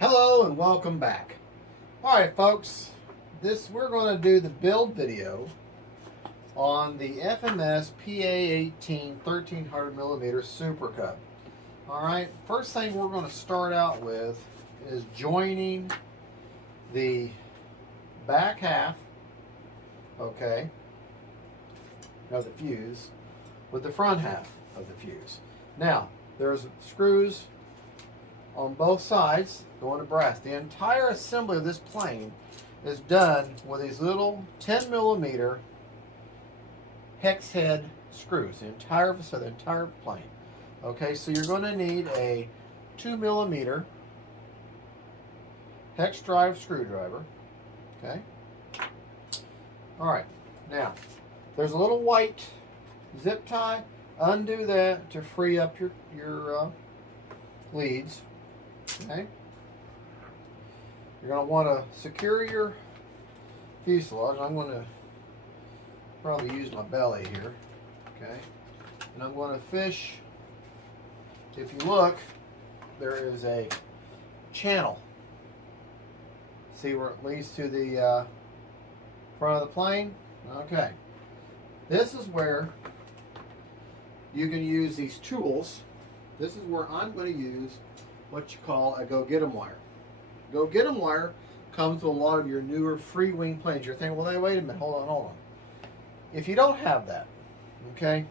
Hello and welcome back. Alright folks, we're going to do the build video on the FMS PA-18 1300mm Super Cub. Alright, first thing we're going to start out with is joining the back half, okay, of the fuse with the front half of the fuse. Now, there's screws on both sides going to brass. The entire assembly of this plane is done with these little 10mm hex head screws. The entire plane. Okay, so you're going to need a 2mm hex drive screwdriver. Okay. All right. Now, there's a little white zip tie. Undo that to free up your leads. Okay. You're going to want to secure your fuselage. I'm going to probably use my belly here. Okay. And I'm going to fish. If you look, there is a channel. See where it leads to the front of the plane? Okay. This is where you can use these tools. This is where I'm going to use what you call a go-get-em wire. Go-get-em wire comes with a lot of your newer free-wing planes. You're thinking, well, wait a minute, hold on. If you don't have that, okay,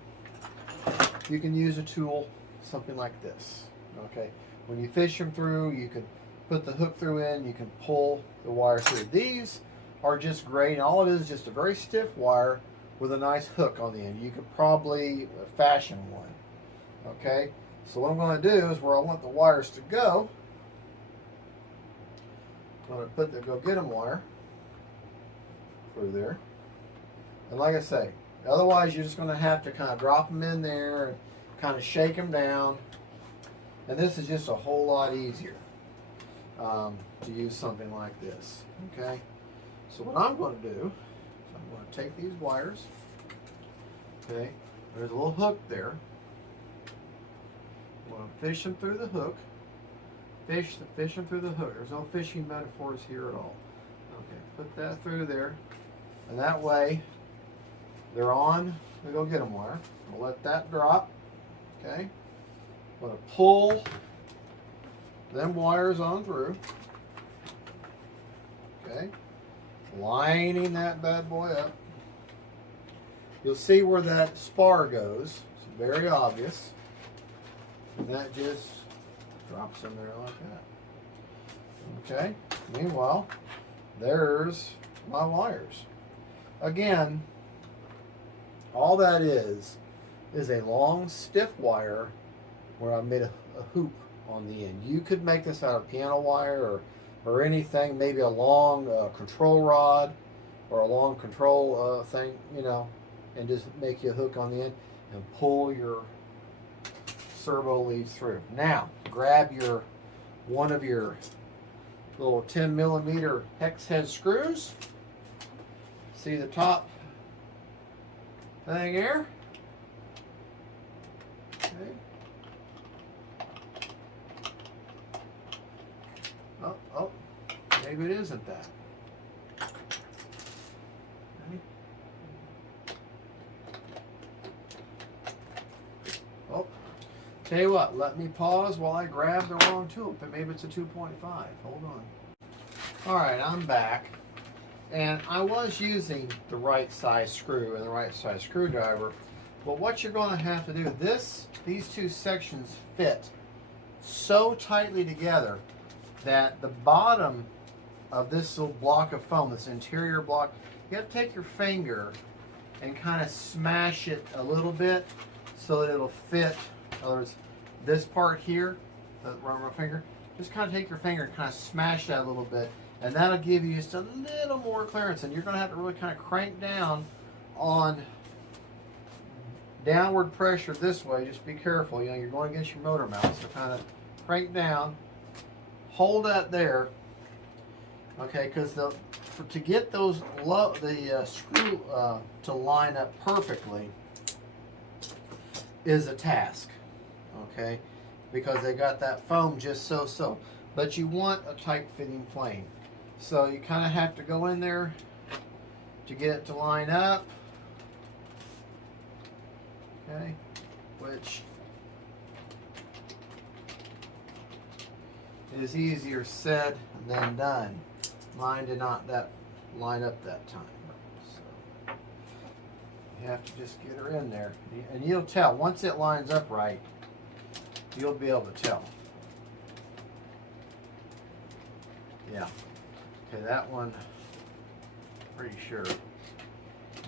you can use a tool, something like this, okay. When you fish them through, you can put the hook through in, you can pull the wire through. These are just great, and all it is just a very stiff wire with a nice hook on the end. You could probably fashion one, okay. So what I'm going to do is where I want the wires to go, I'm going to put the go-get-em wire through there. And like I say, otherwise you're just going to have to kind of drop them in there and kind of shake them down. And this is just a whole lot easier to use something like this. Okay. So what I'm going to do is I'm going to take these wires. Okay. There's a little hook there. I'm going to fish them through the hook. Fish them through the hook. There's no fishing metaphors here at all. Okay, put that through there. And that way, they're on the go-get-em wire. I'll let that drop. Okay. I'm going to pull them wires on through. Okay. Lining that bad boy up. You'll see where that spar goes. It's very obvious. And that just drops in there like that. Okay. Meanwhile, there's my wires. Again, all that is a long, stiff wire where I made a hoop on the end. You could make this out of piano wire or anything, maybe a long control rod or a long control thing, you know, and just make you a hook on the end and pull your servo leads through. Now, grab one of your little 10mm hex head screws. See the top thing here? Okay. Oh, maybe it isn't that. Okay. Oh. Tell you what, let me pause while I grab the wrong tool. But maybe it's a 2.5. Hold on. Alright, I'm back. And I was using the right size screw and the right size screwdriver. But what you're going to have to do, these two sections fit so tightly together that the bottom of this little block of foam, this interior block, you have to take your finger and kind of smash it a little bit so that it'll fit. In other words, this part here, the rubber finger, just kind of take your finger and kind of smash that a little bit, and that'll give you just a little more clearance. And you're going to have to really kind of crank down on downward pressure this way. Just be careful, you know, you're going against your motor mount, so kind of crank down, hold that there, okay, because to get those screw to line up perfectly is a task. Okay, because they got that foam just so. but you want a tight fitting plane. So you kind of have to go in there to get it to line up. Okay, which is easier said than done. Mine did not line up that time. So you have to just get her in there. And you'll tell, once it lines up right, you'll be able to tell. Yeah. Okay, that one, pretty sure.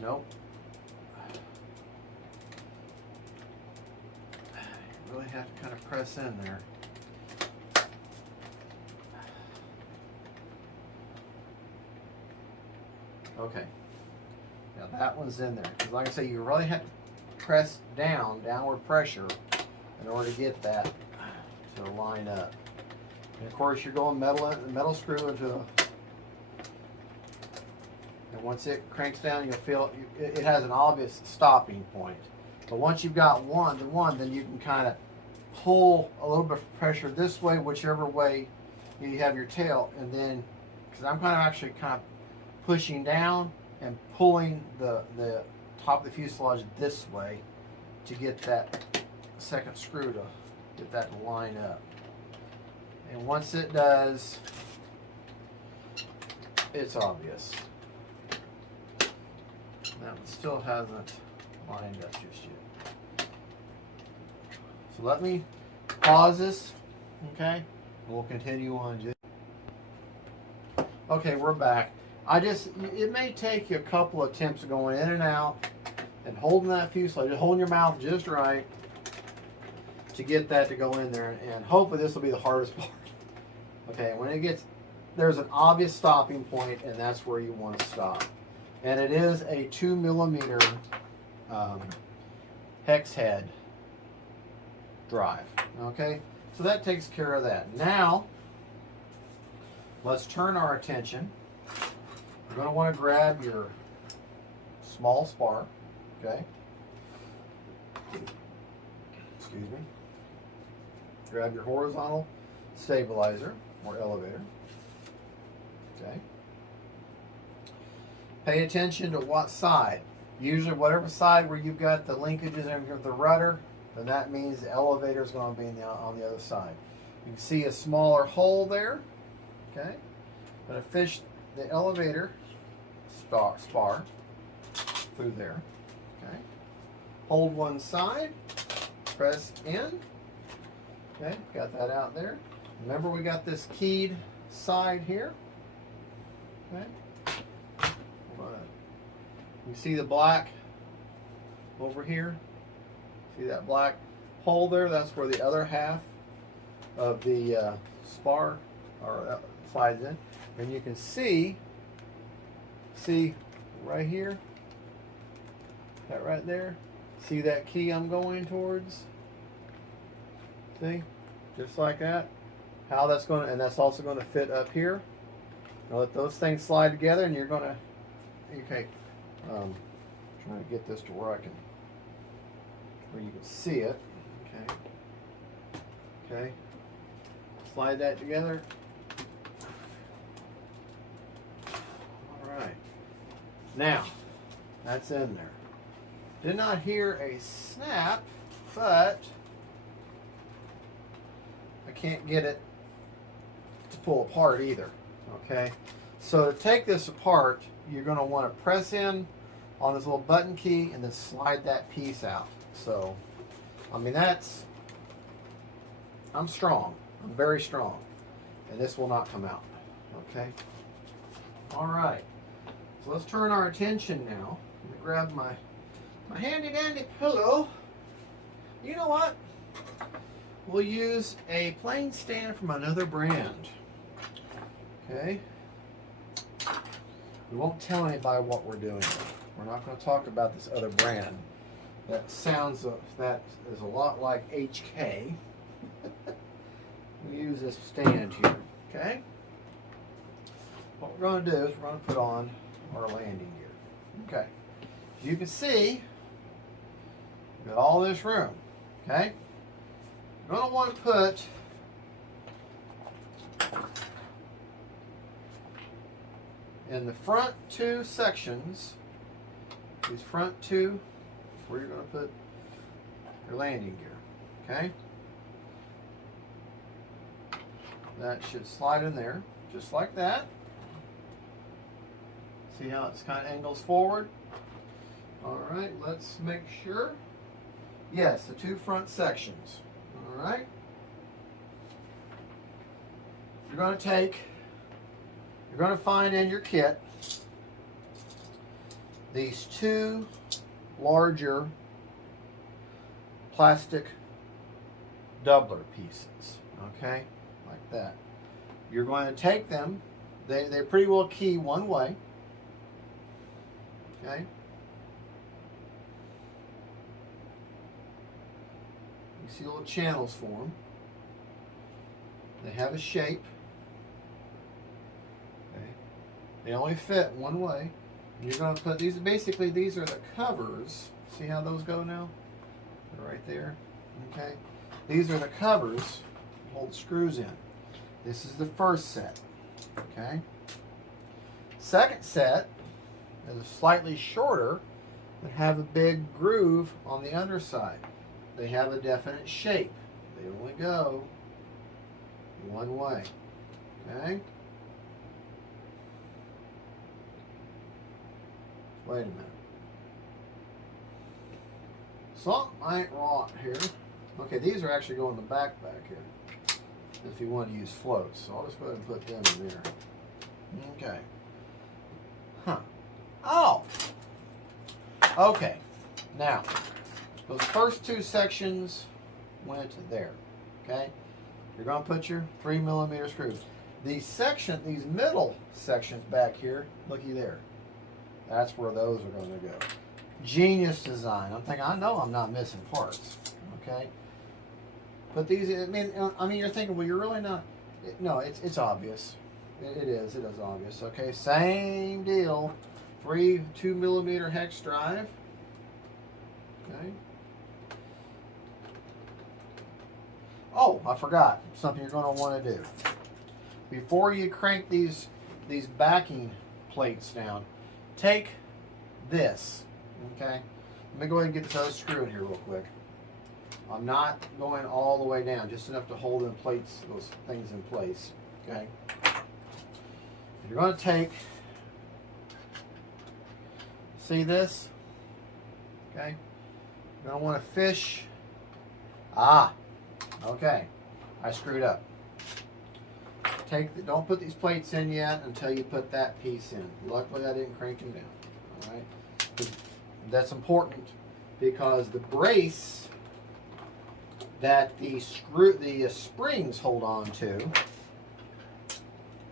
Nope. You really have to kind of press in there. Okay. Now that one's in there. Because like I say, you really have to press down, downward pressure, in order to get that to line up. And of course, you're going metal screw into a, and once it cranks down, you'll feel it has an obvious stopping point. But once you've got one, then you can kind of pull a little bit of pressure this way, whichever way you have your tail, and then, because I'm kind of pushing down and pulling the top of the fuselage this way to get that second screw to get that to line up. And once it does, it's obvious. That one still hasn't lined up just yet. So let me pause this, okay? We'll continue on. Okay, we're back. It may take you a couple of attempts of going in and out and holding that fuselage, holding your mouth just right to get that to go in there. And hopefully this will be the hardest part. Okay, when it gets, there's an obvious stopping point, and that's where you want to stop. And it is a 2mm hex head drive. Okay, so that takes care of that. Now, let's turn our attention. You're going to want to grab your small spar. Okay. Excuse me. Grab your horizontal stabilizer or elevator. Okay. Pay attention to what side. Usually whatever side where you've got the linkages and the rudder, then that means the elevator is going to be on the other side. You can see a smaller hole there. Okay. I'm going to fish the elevator spar through there. Okay. Hold one side. Press in. Okay. Got that out there. Remember, we got this keyed side here. Okay. You see the black over here? See that black hole there? That's where the other half of the spar slides in. And you can see right here, that right there, see that key I'm going towards? See? Just like that. How that's going to, and that's also going to fit up here. Now let those things slide together, and you're going to, okay, trying to get this to where where you can see it. Okay. Okay. Slide that together. All right. Now, that's in there. Did not hear a snap, but I can't get it to pull apart either. Okay. So to take this apart, you're going to want to press in on this little button key and then slide that piece out. So, I mean, I'm strong. I'm very strong. And this will not come out. Okay? All right. So let's turn our attention now. Let me grab my handy dandy pillow. You know what? We'll use a plane stand from another brand. Okay? We won't tell anybody what we're doing. We're not going to talk about this other brand. That is a lot like HK. We use this stand here. Okay? What we're going to do is we're going to put on our landing gear. Okay. As you can see, we've got all this room. Okay? You're going to want to put And the front two sections, these front two, is where you're going to put your landing gear. Okay? That should slide in there, just like that. See how it's kind of angles forward? Alright, let's make sure. Yes, the two front sections. Alright. You're going to find in your kit these two larger plastic doubler pieces. Okay? Like that. You're going to take them, they pretty well key one way. Okay? You see little channels for them. They have a shape. Okay? They only fit one way. And you're going to put these, basically these are the covers. See how those go now? They're right there. Okay? These are the covers to hold screws in. This is the first set. Okay? Second set is slightly shorter, but have a big groove on the underside. They have a definite shape. They only go one way. Okay? Wait a minute. Something ain't right here. Okay, these are actually going in the back here. If you want to use floats. So I'll just go ahead and put them in there. Okay. Huh. Oh! Okay. Now, those first two sections went there. Okay? You're going to put your 3mm screws. These middle sections back here, looky there. That's where those are going to go. Genius design. I'm thinking, I know I'm not missing parts. Okay? But these, I mean, you're thinking, well, you're really not. No, it's obvious. It is obvious. Okay, same deal. 2mm hex drive. Okay. Oh, I forgot something you're going to want to do. Before you crank these backing plates down, take this. Okay. Let me go ahead and get this other screw in here real quick. I'm not going all the way down, just enough to hold those things in place. Okay. You're going to take, see this? Okay. You're going to want to fish. Okay. I screwed up. Don't put these plates in yet until you put that piece in. Luckily, I didn't crank them down. All right. That's important because the brace that the springs hold on to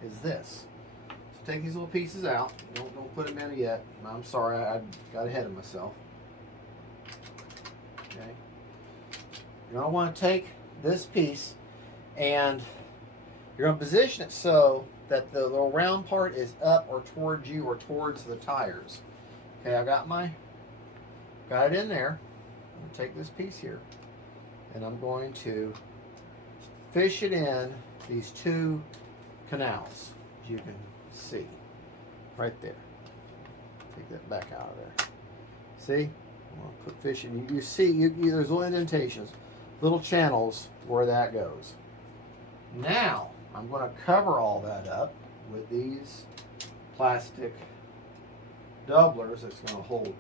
is this. So take these little pieces out. Don't put them in yet. I'm sorry, I got ahead of myself. Okay. You're going to want to take this piece and you're going to position it so that the little round part is up or towards you or towards the tires. Okay, I got it in there. I'm going to take this piece here and I'm going to fish it in these two canals, as you can see, right there. Take that back out of there. See? I'm going to put fish in. You see, there's little indentations, little channels where that goes. Now, I'm going to cover all that up with these plastic doublers that's going to hold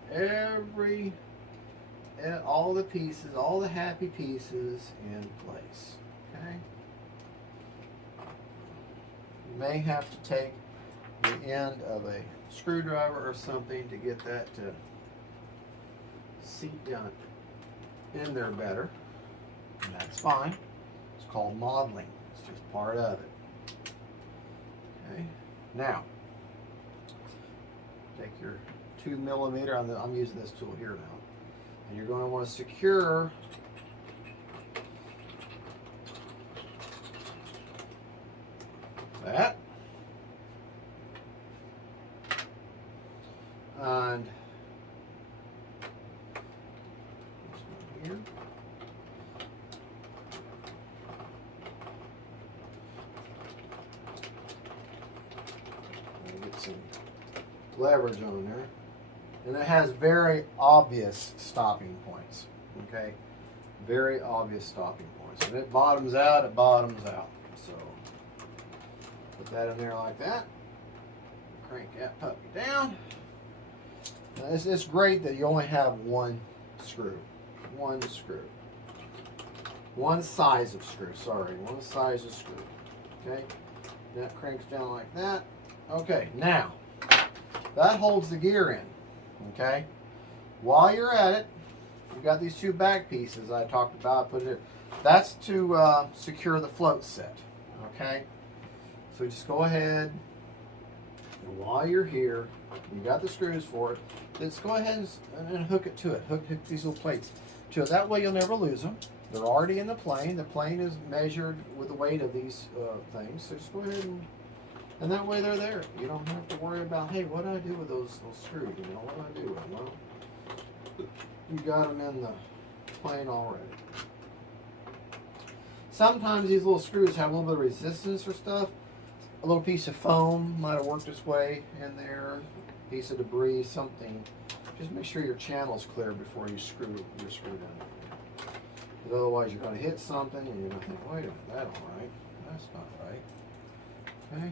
all the pieces, all the happy pieces in place. Okay? You may have to take the end of a screwdriver or something to get that to seat down in there better. And that's fine. It's called modeling. It's just part of it. Okay. Now, take your 2mm. I'm using this tool here now. And you're going to want to secure that. And this one here. Get some leverage on there. And it has very obvious stopping points. Okay? Very obvious stopping points. When it bottoms out, it bottoms out. So, put that in there like that. Crank that puppy down. Now, it's great that you only have one screw. One screw. One size of screw, sorry. One size of screw. Okay? That cranks down like that. Okay, now, that holds the gear in. Okay? While you're at it, you've got these two back pieces I talked about. Put it here. That's to secure the float set. Okay? So just go ahead, and while you're here, you got the screws for it. Just go ahead and hook it to it. Hook these little plates to it. That way you'll never lose them. They're already in the plane. The plane is measured with the weight of these things. So just go ahead and that way they're there. You don't have to worry about, hey, what do I do with those screws? You know, what do I do with them? Well, you got them in the plane already. Sometimes these little screws have a little bit of resistance or stuff. A little piece of foam might have worked its way in there. A piece of debris, something. Just make sure your channel's clear before you screw your screw down there. Because otherwise you're going to hit something and you're going to think, wait a minute, that's all right. That's not right. Okay.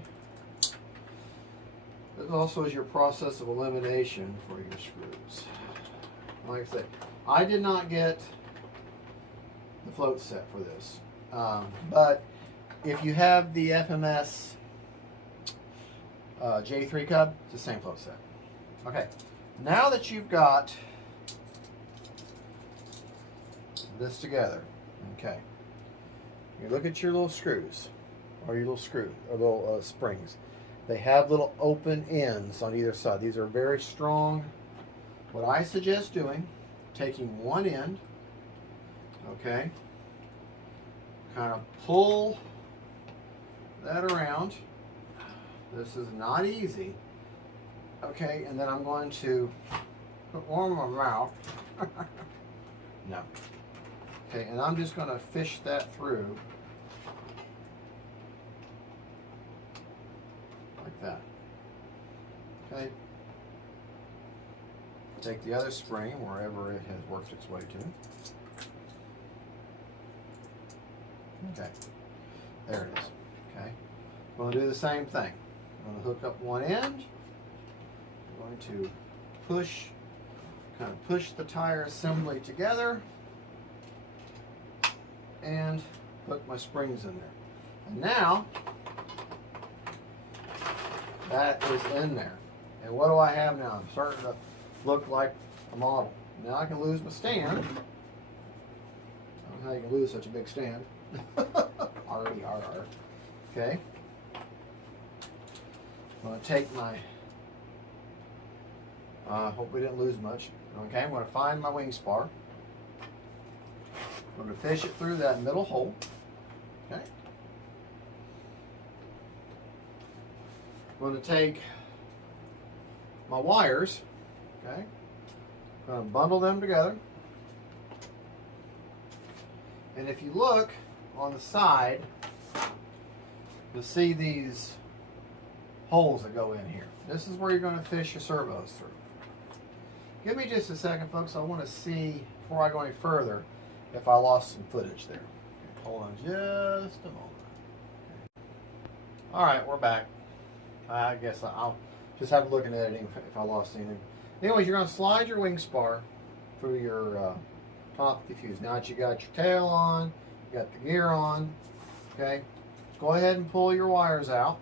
This also is your process of elimination for your screws. Like I said, I did not get the float set for this. But if you have the FMS J3 Cub, it's the same float set. Okay, now that you've got this together, okay, you look at your little screws, or your little screw, or little springs. They have little open ends on either side. These are very strong. What I suggest doing, taking one end, okay, kind of pull that around. This is not easy. Okay, and then I'm going to put one in my mouth. No. Okay, and I'm just going to fish that through. Like that. Okay. Take the other spring wherever it has worked its way to. Okay. There it is. Okay. I'm going to do the same thing. I'm going to hook up one end. I'm going to kind of push the tire assembly together and hook my springs in there. And now that is in there. And what do I have now? I'm starting to look like a model. Now I can lose my stand. I don't know how you can lose such a big stand. Already. Okay. I'm going to take my, hope we didn't lose much. Okay, I'm going to find my wing spar. I'm going to fish it through that middle hole. Okay. I'm going to take my wires. Okay. I'm going to bundle them together. And if you look on the side, you'll see these holes that go in here. This is where you're going to fish your servos through. Give me just a second, folks. I want to see, before I go any further, if I lost some footage there. Okay, hold on just a moment. Okay. All right, we're back. I guess I'll just have a look at editing if I lost anything. Anyways, you're going to slide your wing spar through your top of the fuse. Now that you got your tail on, you got the gear on, okay, go ahead and pull your wires out.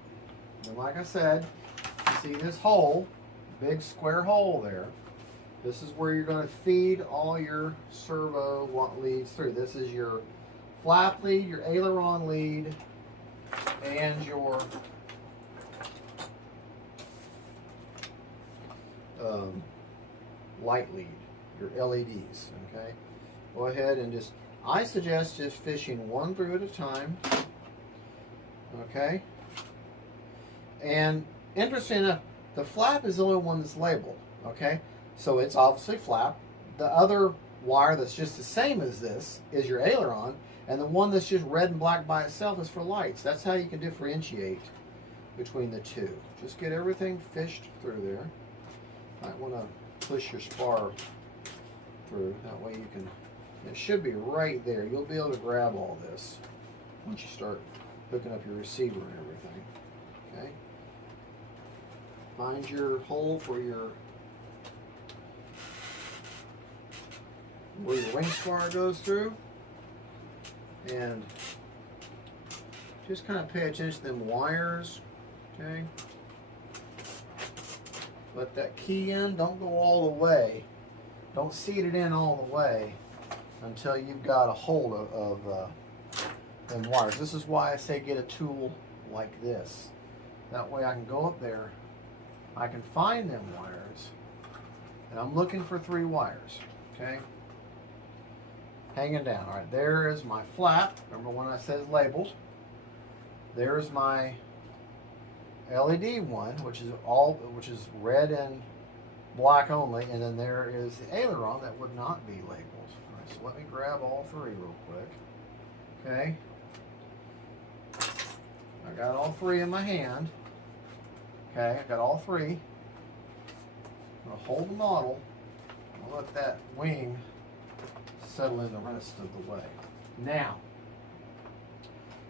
And like I said, you see this hole, big square hole there. This is where you're going to feed all your servo leads through. This is your flap lead, your aileron lead, and your light lead, your LEDs, okay? Go ahead and I suggest just fishing one through at a time, okay? And interesting enough, the flap is the only one that's labeled, okay? So it's obviously flap. The other wire that's just the same as this is your aileron, and the one that's just red and black by itself is for lights. That's how you can differentiate between the two. Just get everything fished through there. might want to push your spar through. That way you can, it should be right there. You'll be able to grab all this once you start hooking up your receiver and everything. Okay. Find your hole for your where your wing spar goes through, and just kind of pay attention to them wires. Okay. Let that key in. Don't go all the way. Don't seat it in all the way until you've got a hold of them wires. This is why I say get a tool like this. That way I can go up there, I can find them wires, and I'm looking for 3 wires. Okay, hanging down. All right, there is my flap. Remember when I said labeled? There's my LED one, which is red and black only, and then there is the aileron that would not be labeled. All right, so let me grab all 3 real quick. Okay, I got all 3 in my hand. Okay, I got all 3. I'm gonna hold the model. I'm gonna let that wing settle in the rest of the way. Now,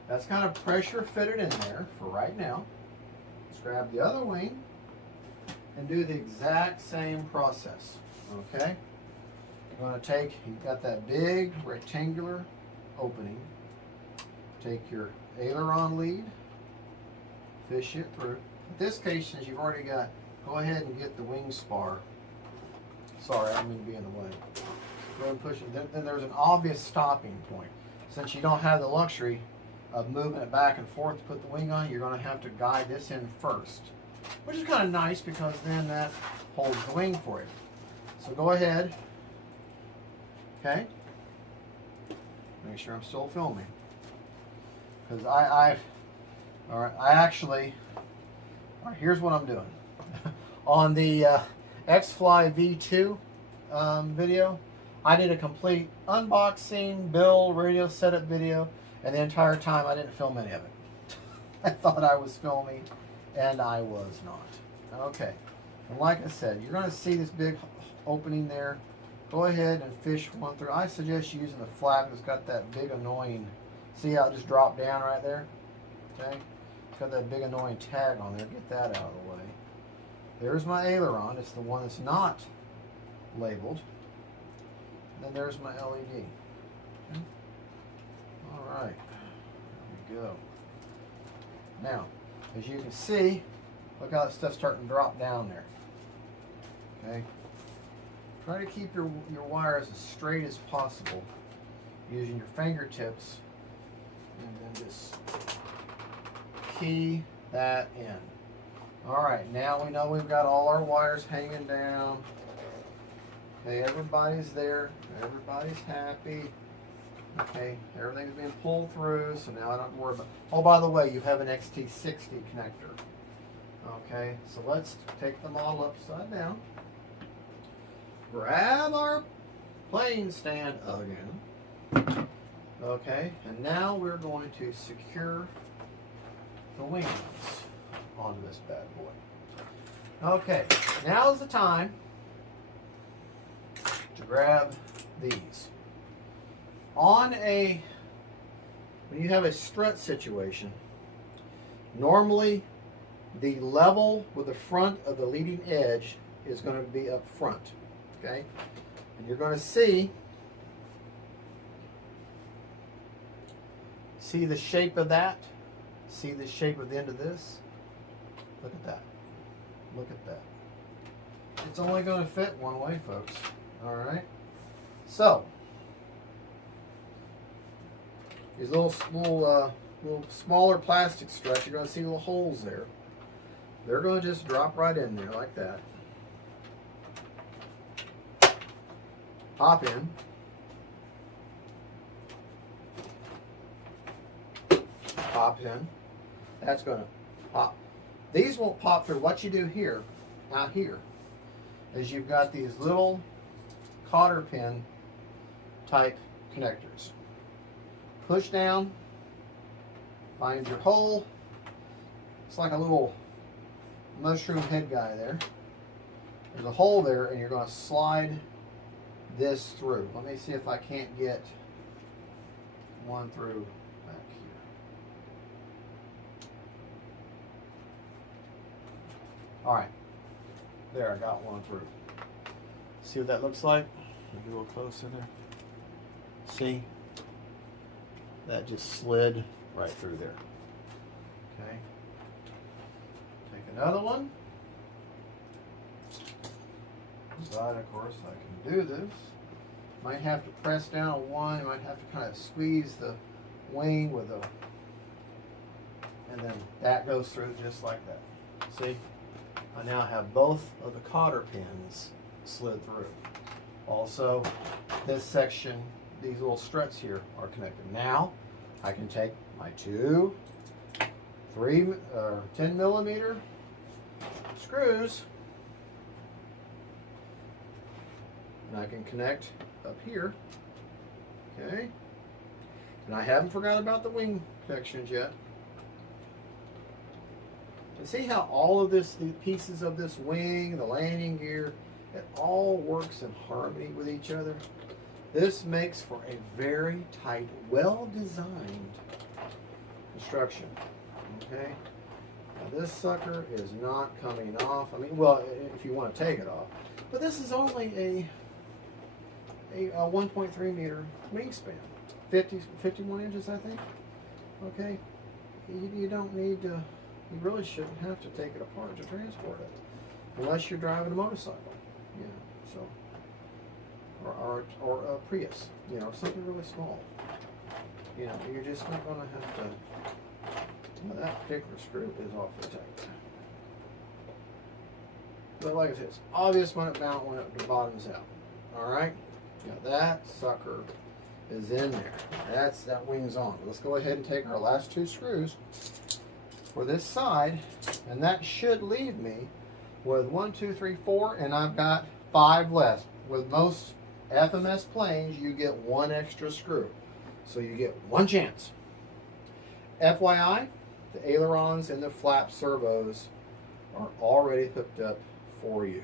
that's kind of pressure fitted in there for right now. Let's grab the other wing and do the exact same process. Okay? You're going to take, you've got that big rectangular opening. Take your aileron lead, fish it through. In this case, since you've already got, go ahead and get the wing spar. Sorry, I didn't mean to be in the way. Go ahead and push it. Then there's an obvious stopping point. Since you don't have the luxury of moving it back and forth to put the wing on, you're going to have to guide this in first, which is kind of nice because then that holds the wing for you. So go ahead. Okay. Make sure I'm still filming, because all right, here's what I'm doing. On the X-Fly V2 video, I did a complete unboxing, build, radio setup video, and the entire time I didn't film any of it. I thought I was filming, and I was not. Okay, and like I said, you're going to see this big opening there. Go ahead and fish one through. I suggest using the flap. It's got that big annoying, see how it just dropped down right there? Okay, it's got that big annoying tag on there. Get that out of the way. There's my aileron. It's the one that's not labeled. And then there's my LED. Okay. All right, there we go. Now, as you can see, look how that stuff's starting to drop down there. Okay. Try to keep your wires as straight as possible using your fingertips, and then just key that in. All right, now we know we've got all our wires hanging down. Okay, everybody's there. Everybody's happy. Okay, everything's being pulled through, so now I don't have to worry about. Oh, by the way, you have an XT60 connector. Okay, so let's take the model upside down. Grab our plane stand again. Okay, and now we're going to secure the wings onto this bad boy. Okay, now is the time to grab these. When you have a strut situation, normally the level with the front of the leading edge is going to be up front. Okay, and you're going to see the shape of that. See the shape of the end of this. Look at that. Look at that. It's only going to fit one way, folks. All right. So these little smaller plastic struts, you're going to see little holes there. They're going to just drop right in there like that. Pop in. Pops in. That's going to pop. These won't pop through. What you do here, out here, is you've got these little cotter pin type connectors. Push down, find your hole. It's like a little mushroom head guy there. There's a hole there, and you're going to slide this through. Let me see if I can't get one through back here. All right, there, I got one through. See what that looks like? Maybe a little closer there. See? That just slid right through there. Okay. Take another one. But of course I can do this. Might have to press down on one. Might have to kind of squeeze the wing with a, and then that goes through just like that. See? I now have both of the cotter pins slid through. Also, this section, these little struts here are connected. Now, I can take my two 10mm screws, and I can connect up here. Okay, and I haven't forgot about the wing connections yet. And see how all of this, the pieces of this wing, the landing gear, it all works in harmony with each other. This makes for a very tight, well-designed construction. Okay, now this sucker is not coming off. I mean, well, if you want to take it off, but this is only a 1.3 meter wingspan, 51 inches, I think. Okay, you don't need to. You really shouldn't have to take it apart to transport it, unless you're driving a motorcycle. Yeah, so. Or a Prius, you know, something really small. You know, you're just not going to have to. Well, that particular screw is awfully tight. But like I said, it's obvious when it bottoms out. All right, now that sucker is in there. That wing's on. Let's go ahead and take our last two screws for this side, and that should leave me with 1, 2, 3, 4, and I've got 5 left. With most FMS planes, you get 1 extra screw, so you get 1 chance. FYI, the ailerons and the flap servos are already hooked up for you.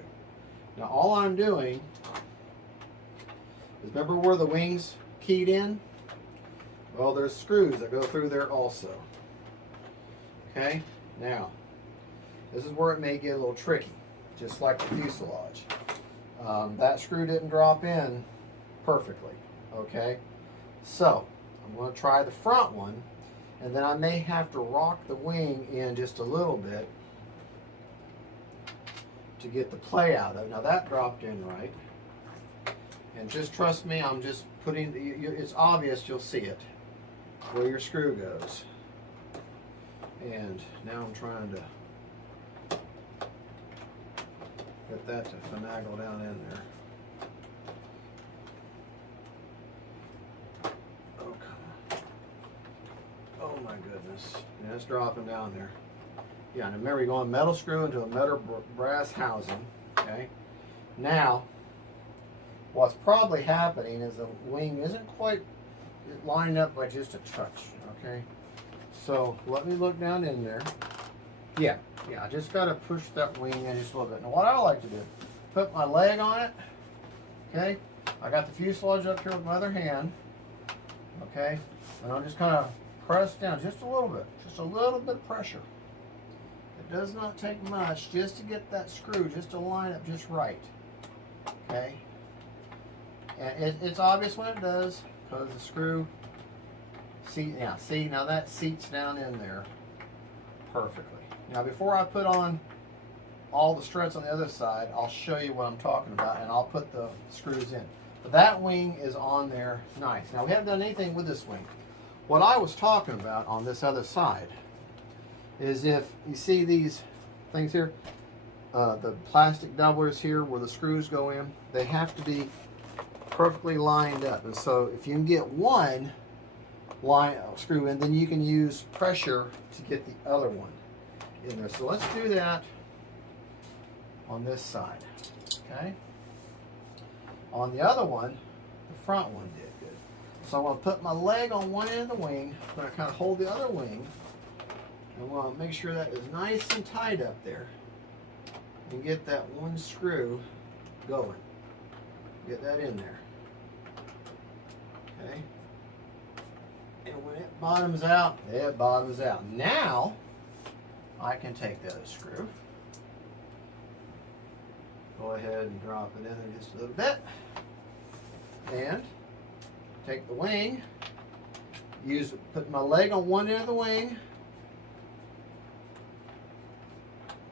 Now all I'm doing is, remember where the wings keyed in? Well, there's screws that go through there also. Okay, now this is where it may get a little tricky, just like the fuselage. That screw didn't drop in perfectly. Okay, so I'm going to try the front one, and then I may have to rock the wing in just a little bit to get the play out of it. Now that dropped in right, and just trust me, I'm just putting, it's obvious, you'll see it where your screw goes. And now I'm trying to get that to finagle down in there. Oh, come on. Oh my goodness. Yeah, it's dropping down there. Yeah, and remember, you're going metal screw into a metal brass housing. Okay. Now, what's probably happening is the wing isn't quite lined up by just a touch. Okay. So let me look down in there. Yeah, I just got to push that wing in just a little bit. Now what I like to do, put my leg on it. Okay, I got the fuselage up here with my other hand. Okay, and I'll just kind of press down just a little bit of pressure. It does not take much just to get that screw just to line up just right. Okay, and it's obvious when it does, because the screw. See, now that seats down in there perfectly. Now before I put on all the struts on the other side, I'll show you what I'm talking about, and I'll put the screws in. But that wing is on there nice. Now we haven't done anything with this wing. What I was talking about on this other side is, if you see these things here, the plastic doublers here where the screws go in, they have to be perfectly lined up. And so if you can get one screw in, then you can use pressure to get the other one in there. So let's do that on this side. Okay, on the other one, the front one did good. So I'm going to put my leg on one end of the wing. I'm going to kind of hold the other wing, and we'll make sure that is nice and tight up there. and get that one screw going. Get that in there. Okay. And when it bottoms out, it bottoms out. Now, I can take the other screw. Go ahead and drop it in there just a little bit. And take the wing. Put my leg on one end of the wing.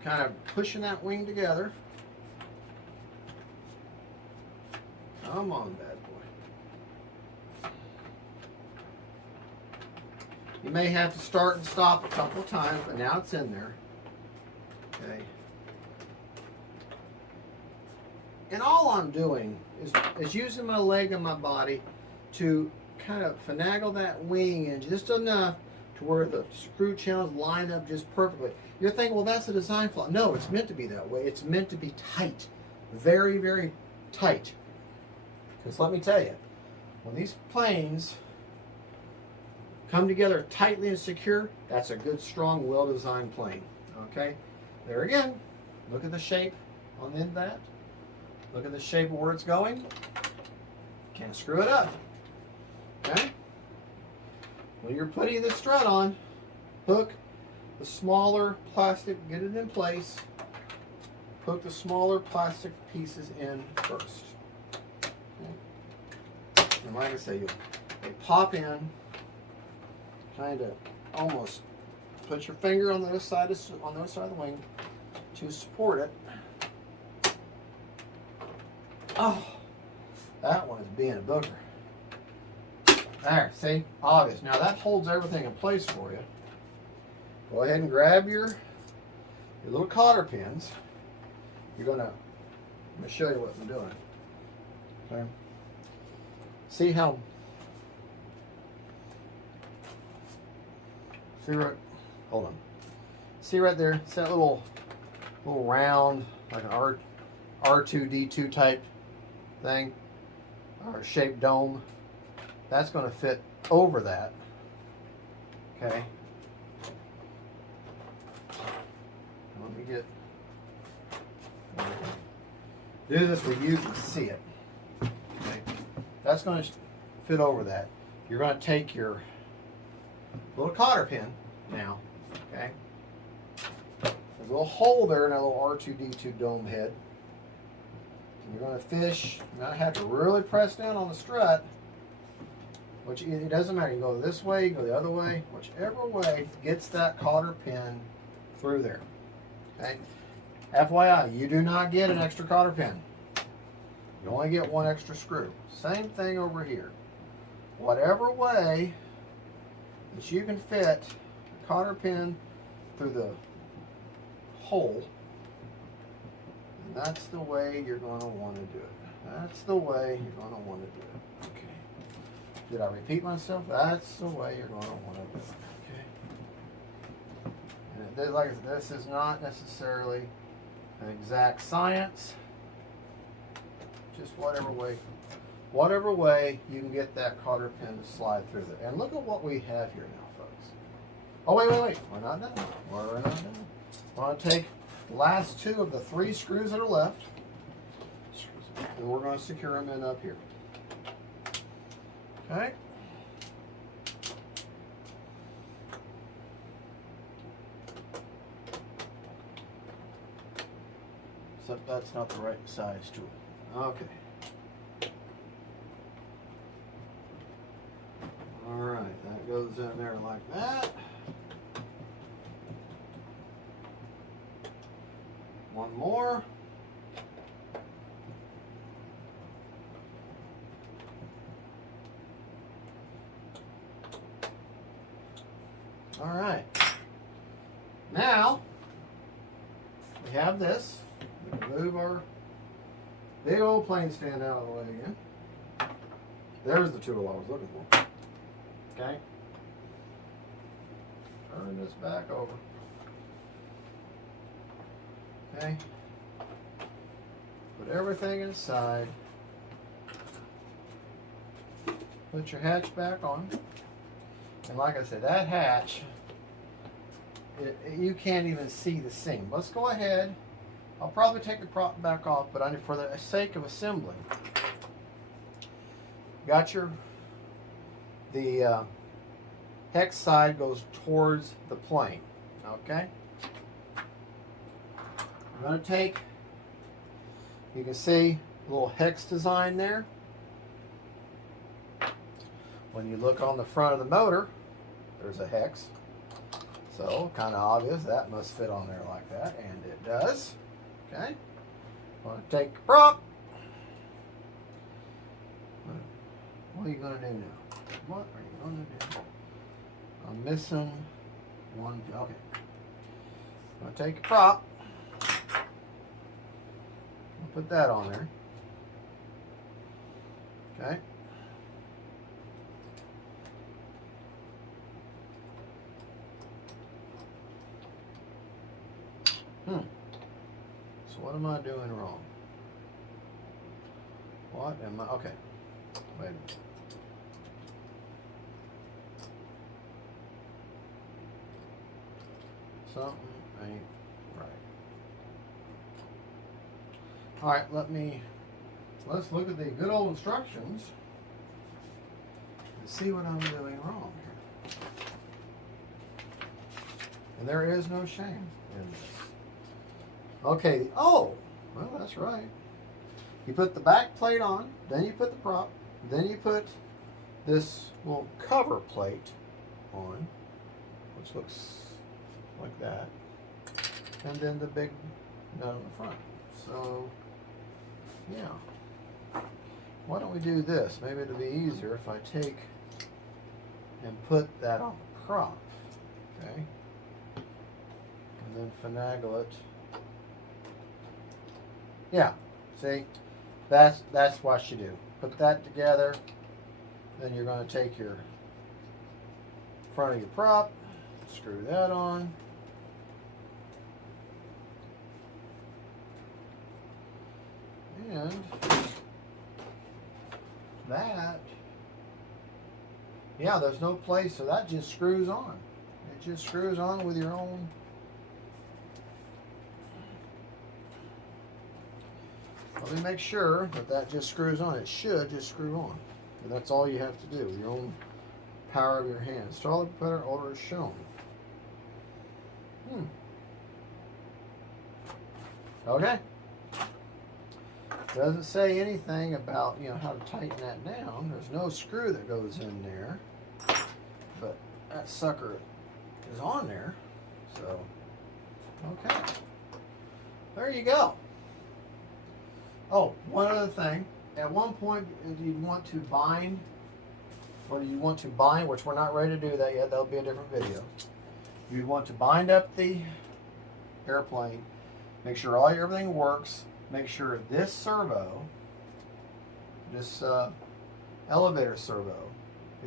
Kind of pushing that wing together. Come on, bad boy. You may have to start and stop a couple of times, but now it's in there. Okay. And all I'm doing is using my leg and my body to kind of finagle that wing in just enough to where the screw channels line up just perfectly. You're thinking, well, that's a design flaw. No, it's meant to be that way. It's meant to be tight. Very, very tight. Because let me tell you, when these planes come together tightly and secure, that's a good, strong, well-designed plane. Okay? There again, look at the shape on the end of that. Look at the shape of where it's going. Can't screw it up. Okay? When you're putting the strut on, hook the smaller plastic, get it in place. Hook the smaller plastic pieces in first. Okay. And like I say, they pop in, kind of almost put your finger on the other side of the wing to support it. Oh, that one is being a booger. There, see? Obvious. Now that holds everything in place for you. Go ahead and grab your little cotter pins. Let me show you what I'm doing. Okay. See right, hold on. See right there, it's that little round, like an R2D2 type thing, or shaped dome. That's going to fit over that. Okay. Let me do this where you can see it. Okay. That's going to fit over that. You're going to take your little cotter pin now. Okay. There's a little hole there in that little R2D2 dome head. And you're going to fish. You're going to have to really press down on the strut. Which it doesn't matter. You go this way, you go the other way, whichever way gets that cotter pin through there. Okay. FYI, you do not get an extra cotter pin. You only get one extra screw. Same thing over here. Whatever way that you can fit a cotter pin through the hole, and that's the way you're going to want to do it. That's the way you're going to want to do it. Okay. Did I repeat myself? That's the way you're going to want to do it. Okay. And like I said, this is not necessarily an exact science. Just whatever way you can get that cotter pin to slide through there. And look at what we have here now, folks. Oh, wait. We're not done. We're not done. We're going to take the last two of the 3 screws that are left, and we're going to secure them in up here. Okay. Except that's not the right size tool. Okay. All right, that goes in there like that. One more. All right. Now we have this. We can move our big old plane stand out of the way again. There's the tool I was looking for. Okay. Turn this back over. Okay. Put everything inside. Put your hatch back on. And like I said, that hatch, you can't even see the seam. Let's go ahead I'll probably take the prop back off, but for the sake of assembling, got the hex side goes towards the plane. Okay. I'm going to take, you can see a little hex design there. When you look on the front of the motor, there's a hex. So, kind of obvious, that must fit on there like that, and it does. Okay. I'm going to take the prop. What are you going to do now? What are you going to do? I'm missing one. Okay. I'm going to take the prop. I'll put that on there. Okay. So what am I doing wrong? What am I? Okay. Wait a minute. Something ain't right. All right, let's look at the good old instructions and see what I'm doing wrong here. And there is no shame in this. Okay, oh, well, that's right. You put the back plate on, then you put the prop, then you put this little cover plate on, which looks like that, and then the big nut on the front. So, yeah. Why don't we do this? Maybe it'll be easier if I take and put that on the prop, okay? And then finagle it. Yeah, see? That's what you do. Put that together, then you're going to take your front of your prop, screw that on. And that, yeah, there's no place, so that just screws on. It just screws on with your own. Let me make sure that just screws on. It should just screw on. And that's all you have to do, your own power of your hand. Install the propeller order as shown. Okay. Doesn't say anything about, how to tighten that down. There's no screw that goes in there. But that sucker is on there. So, okay. There you go. Oh, one other thing. At one point, if you want to bind, which we're not ready to do that yet, that'll be a different video. You'd want to bind up the airplane, make sure everything works, make sure this servo, this elevator servo,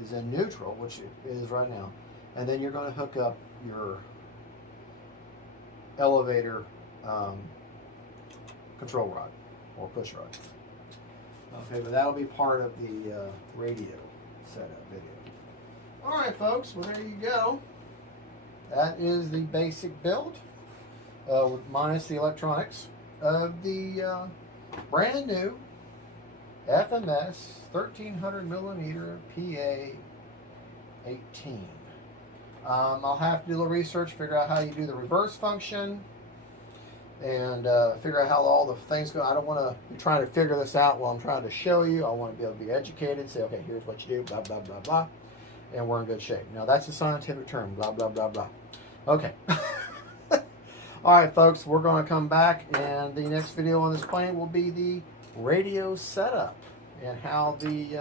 is in neutral, which it is right now, and then you're going to hook up your elevator control rod or push rod. Okay, but that'll be part of the radio setup video. All right, folks, well, there you go. That is the basic build, minus the electronics, of the brand new FMS 1300mm PA-18. I'll have to do a little research, figure out how you do the reverse function, and figure out how all the things go. I don't want to be trying to figure this out while I'm trying to show you. I want to be able to be educated, say, okay, here's what you do, blah, blah, blah, blah, and we're in good shape. Now, that's a scientific term, blah, blah, blah, blah. Okay. All right, folks, we're going to come back, and the next video on this plane will be the radio setup and how the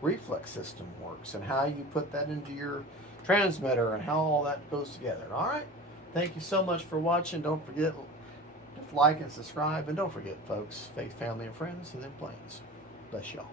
reflex system works and how you put that into your transmitter and how all that goes together. All right? Thank you so much for watching. Don't forget to like and subscribe. And don't forget, folks, faith, family, and friends, and then planes. Bless y'all.